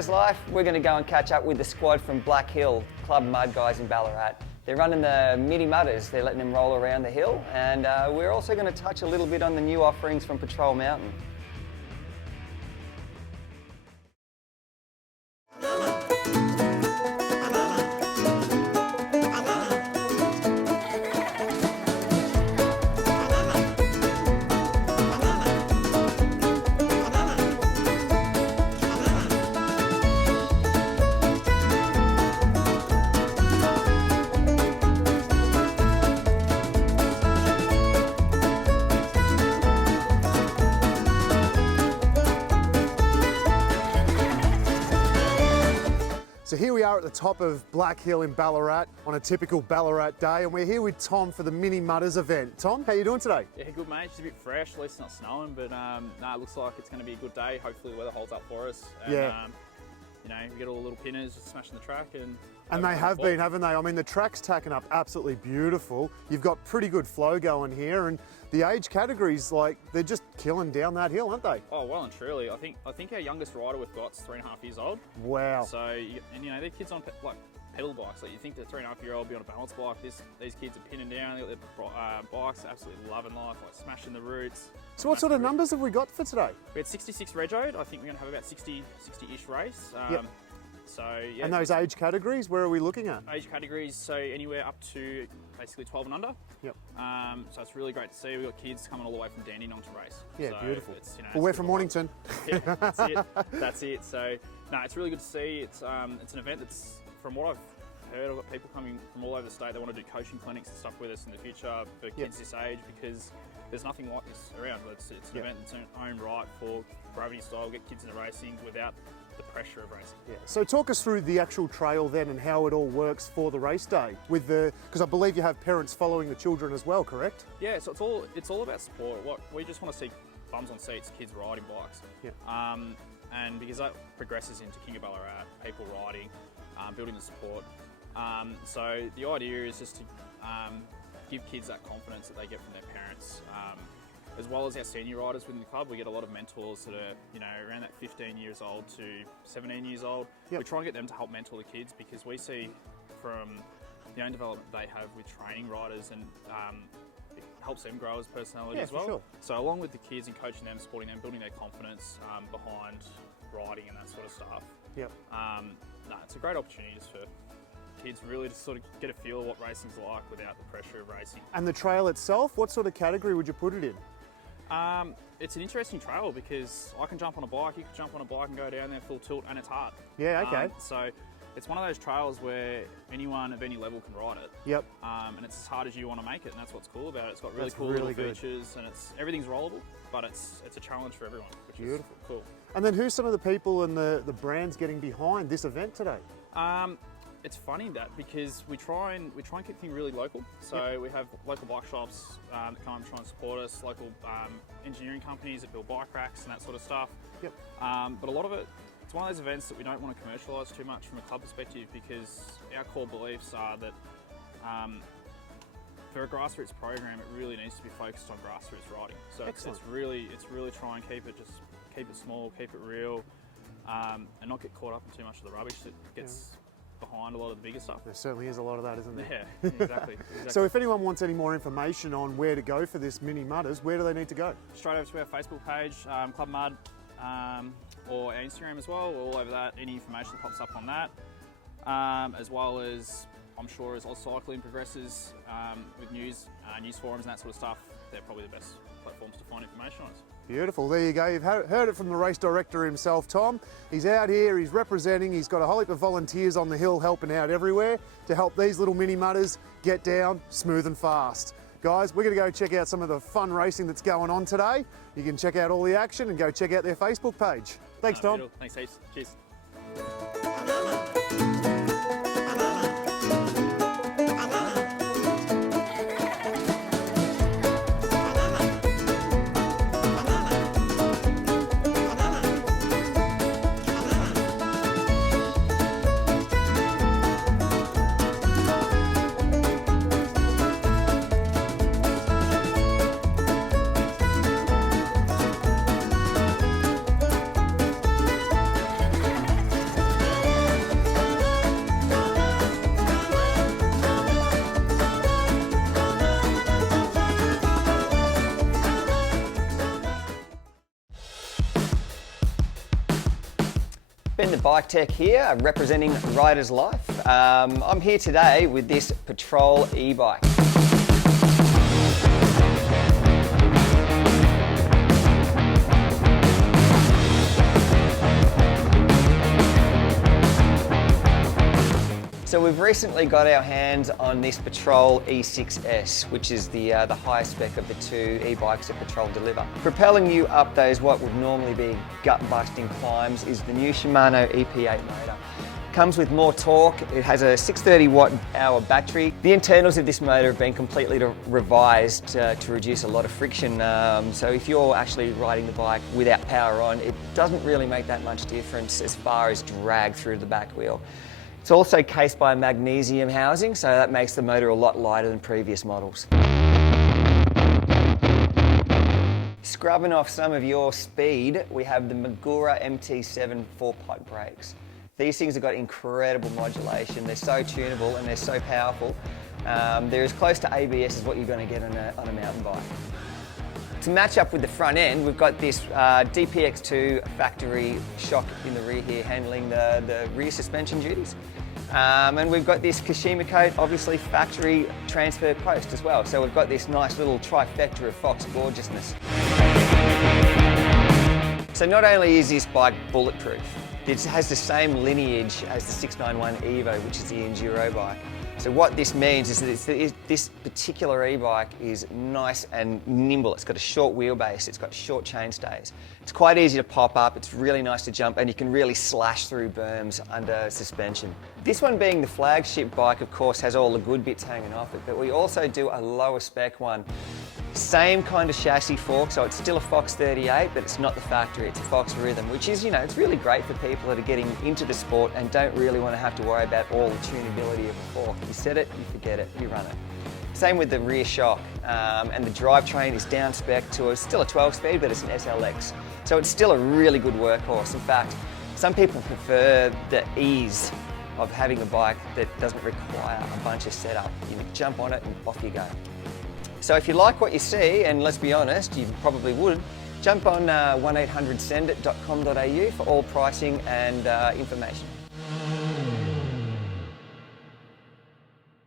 Mudders Life, we're going to go and catch up with the squad from Black Hill, Club Mud guys in Ballarat. They're running the mini Mudders, they're letting them roll around the hill, and we're also going to touch a little bit on the new offerings from Patrol Mountain. So here we are at the top of Black Hill in Ballarat on a typical Ballarat day, and we're here with Tom for the Mini Mudders event. Tom, how you doing today? Yeah, good mate. It's a bit fresh, at least it's not snowing, but no, it looks like it's going to be a good day. Hopefully the weather holds up for us. And, yeah. You know, we get all the little pinners just smashing the track and they have been, haven't they? I mean, the track's taken up absolutely beautiful. You've got pretty good flow going here, and the age categories, like, they're just killing down that hill, aren't they? Oh, well and truly. I think our youngest rider we've got is 3.5 years old. Wow. So, and you know, they're kids on like pedal bikes. Like, you think the 3.5-year-old be on a balance bike. These kids are pinning down. They got their bikes, absolutely loving life, like smashing the roots. So what sort of numbers have we got for today? We had 66 regoed. I think we're going to have about 60-ish race. Yep. So, yeah. And those age categories, where are we looking at? Age categories, so anywhere up to basically 12 and under. Yep. So it's really great to see. We've got kids coming all the way from Dandenong to race. Yeah, so beautiful. It's, you know, well, we're from Mornington. Yeah, that's it. That's it. So, no, it's really good to see. It's an event that's, from what I've heard, I've got people coming from all over the state. They want to do coaching clinics and stuff with us in the future for kids this age, because there's nothing like this around. It's an event that's in its own right for gravity style, get kids into racing without the pressure of racing. Yeah. So talk us through the actual trail then and how it all works for the race day, with because I believe you have parents following the children as well, correct? Yeah, so it's all about support. What we just want to see bums on seats, kids riding bikes. Yeah. And because that progresses into King of Ballarat, people riding, building the support. So the idea is just to give kids that confidence that they get from their parents. As well as our senior riders within the club, we get a lot of mentors that are, you know, around that 15 years old to 17 years old. Yep. We try and get them to help mentor the kids, because we see from the own development they have with training riders, and it helps them grow as personality as well. Sure. So along with the kids and coaching them, supporting them, building their confidence behind riding and that sort of stuff. Yep. No, it's a great opportunity just for kids really to sort of get a feel of what racing's like without the pressure of racing. And the trail itself, what sort of category would you put it in? It's an interesting trail because I can jump on a bike, you can jump on a bike and go down there full tilt, and it's hard. Yeah, okay. So it's one of those trails where anyone of any level can ride it. Yep. And it's as hard as you want to make it, and that's what's cool about it. It's got really cool little features, and everything's rollable, but it's a challenge for everyone, which Beautiful. is cool. And then who's some of the people and the brands getting behind this event today? It's funny that, because we try and keep things really local. So we have local bike shops that come and try and support us, local engineering companies that build bike racks and that sort of stuff. Yep. But a lot of it, it's one of those events that we don't want to commercialise too much from a club perspective, because our core beliefs are that for a grassroots program, it really needs to be focused on grassroots riding. So it's really try and keep it small, keep it real, and not get caught up in too much of the rubbish that gets behind a lot of the bigger stuff. There certainly is a lot of that, isn't there? Yeah, exactly. So if anyone wants any more information on where to go for this Mini Mudders, where do they need to go? Straight over to our Facebook page, Club Mud, or our Instagram as well. We're all over that. Any information that pops up on that, as well as, I'm sure, as Cycling progresses with news forums and that sort of stuff, they're probably the best platforms to find information on us. Beautiful, there you go. You've heard it from the race director himself, Tom. He's out here, he's representing, he's got a whole heap of volunteers on the hill helping out everywhere to help these little mini mudders get down smooth and fast. Guys, we're going to go check out some of the fun racing that's going on today. You can check out all the action and go check out their Facebook page. Thanks, Tom. Thanks, heaps. Cheers. Ben, the bike tech here, representing Rider's Life. I'm here today with this Patrol e-bike. So we've recently got our hands on this Patrol E6S, which is the highest spec of the two e-bikes that Patrol deliver. Propelling you up those what would normally be gut-busting climbs is the new Shimano EP8 motor. Comes with more torque, it has a 630 watt-hour battery. The internals of this motor have been completely revised to reduce a lot of friction. So if you're actually riding the bike without power on, it doesn't really make that much difference as far as drag through the back wheel. It's also cased by a magnesium housing, so that makes the motor a lot lighter than previous models. Scrubbing off some of your speed, we have the Mudders Mtb 4-pipe brakes. These things have got incredible modulation, they're so tunable and they're so powerful. They're as close to ABS as what you're going to get on a mountain bike. To match up with the front end, we've got this DPX2 factory shock in the rear here, handling the rear suspension duties. And we've got this Kashima coat, obviously factory transfer post as well. So we've got this nice little trifecta of Fox gorgeousness. So not only is this bike bulletproof, it has the same lineage as the 691 Evo, which is the enduro bike. So what this means is that this particular e-bike is nice and nimble. It's got a short wheelbase, it's got short chainstays. It's quite easy to pop up, it's really nice to jump, and you can really slash through berms under suspension. This one being the flagship bike, of course, has all the good bits hanging off it, but we also do a lower spec one. Same kind of chassis fork, so it's still a Fox 38, but it's not the factory, it's a Fox Rhythm, which is, it's really great for people that are getting into the sport and don't really want to have to worry about all the tunability of a fork. You set it, you forget it, you run it. Same with the rear shock, and the drivetrain is down spec to still a 12-speed, but it's an SLX. So it's still a really good workhorse. In fact, some people prefer the ease of having a bike that doesn't require a bunch of setup. You jump on it and off you go. So if you like what you see, and let's be honest, you probably would, jump on 1800sendit.com.au for all pricing and information.